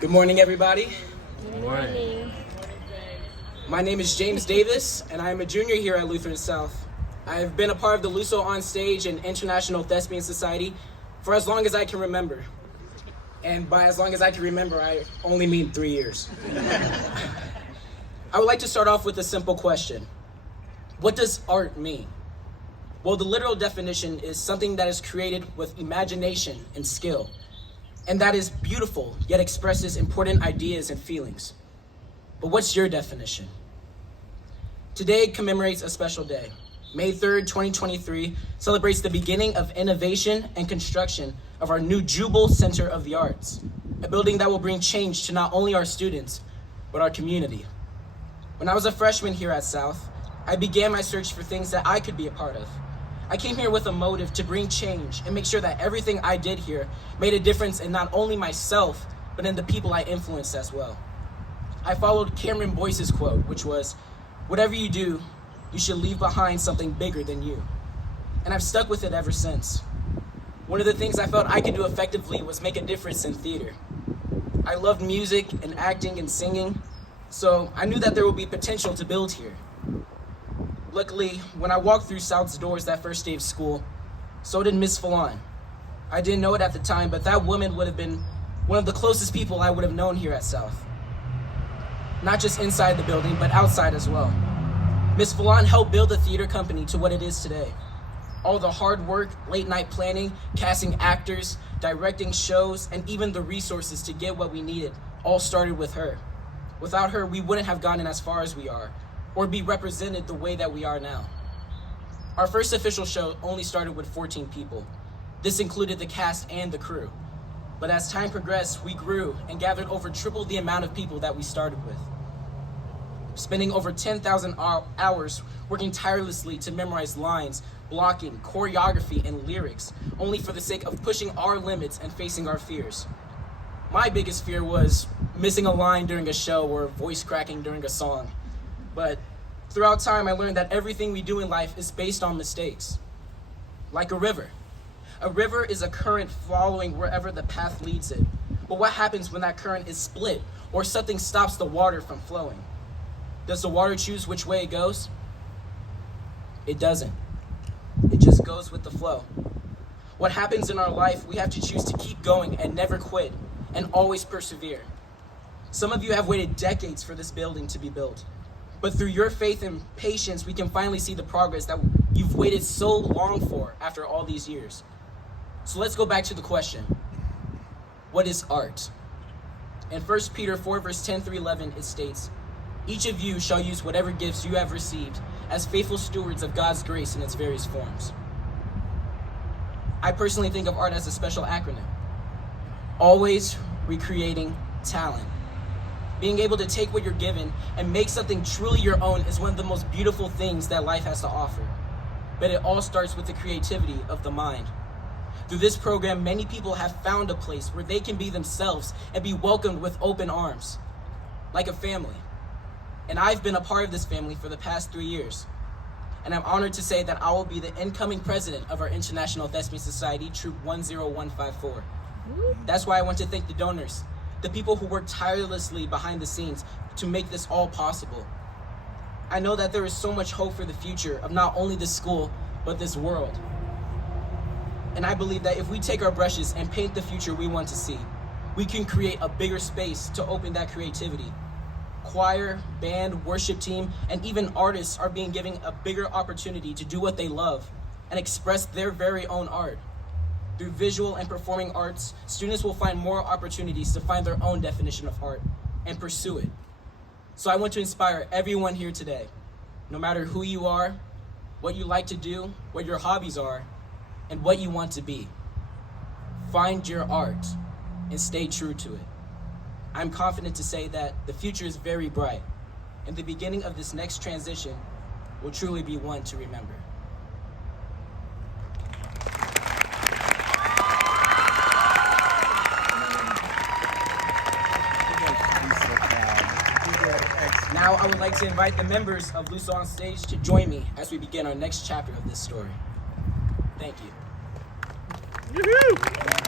Good morning, everybody. Good morning. My name is James Davis, and I am a junior here at Lutheran South. I have been a part of the Luso On Stage and International Thespian Society for as long as I can remember. And by as long as I can remember, I only mean 3 years. I would like to start off with a simple question. What does art mean? Well, the literal definition is something that is created with imagination and skill, and that is beautiful, yet expresses important ideas and feelings. But what's your definition? Today commemorates a special day. May 3rd, 2023 celebrates the beginning of innovation and construction of our new Jubal Center of the Arts, a building that will bring change to not only our students, but our community. When I was a freshman here at South, I began my search for things that I could be a part of. I came here with a motive to bring change and make sure that everything I did here made a difference in not only myself, but in the people I influenced as well. I followed Cameron Boyce's quote, which was, "Whatever you do, you should leave behind something bigger than you." And I've stuck with it ever since. One of the things I felt I could do effectively was make a difference in theater. I loved music and acting and singing, so I knew that there would be potential to build here. Luckily, when I walked through South's doors that first day of school, so did Miss Fallon. I didn't know it at the time, but that woman would have been one of the closest people I would have known here at South. Not just inside the building, but outside as well. Miss Fallon helped build the theater company to what it is today. All the hard work, late night planning, casting actors, directing shows, and even the resources to get what we needed all started with her. Without her, we wouldn't have gotten as far as we are, or be represented the way that we are now. Our first official show only started with 14 people. This included the cast and the crew. But as time progressed, we grew and gathered over triple the amount of people that we started with. Spending over 10,000 hours working tirelessly to memorize lines, blocking, choreography, and lyrics, only for the sake of pushing our limits and facing our fears. My biggest fear was missing a line during a show or voice cracking during a song. But throughout time, I learned that everything we do in life is based on mistakes. Like a river. A river is a current following wherever the path leads it. But what happens when that current is split or something stops the water from flowing? Does the water choose which way it goes? It doesn't. It just goes with the flow. What happens in our life, we have to choose to keep going and never quit and always persevere. Some of you have waited decades for this building to be built. But through your faith and patience, we can finally see the progress that you've waited so long for after all these years. So let's go back to the question. What is art? In 1 Peter 4, verse 10 through 11, it states, "Each of you shall use whatever gifts you have received as faithful stewards of God's grace in its various forms." I personally think of art as a special acronym. Always recreating talent. Being able to take what you're given and make something truly your own is one of the most beautiful things that life has to offer. But it all starts with the creativity of the mind. Through this program, many people have found a place where they can be themselves and be welcomed with open arms, like a family. And I've been a part of this family for the past 3 years. And I'm honored to say that I will be the incoming president of our International Thespian Society, Troop 10154. That's why I want to thank the donors, the people who work tirelessly behind the scenes to make this all possible. I know that there is so much hope for the future of not only this school, but this world. And I believe that if we take our brushes and paint the future we want to see, we can create a bigger space to open that creativity. Choir, band, worship team, and even artists are being given a bigger opportunity to do what they love and express their very own art. Through visual and performing arts, students will find more opportunities to find their own definition of art and pursue it. So I want to inspire everyone here today, no matter who you are, what you like to do, what your hobbies are, and what you want to be. Find your art and stay true to it. I'm confident to say that the future is very bright, and the beginning of this next transition will truly be one to remember. Now I would like to invite the members of Luso On Stage to join me as we begin our next chapter of this story. Thank you. Woohoo!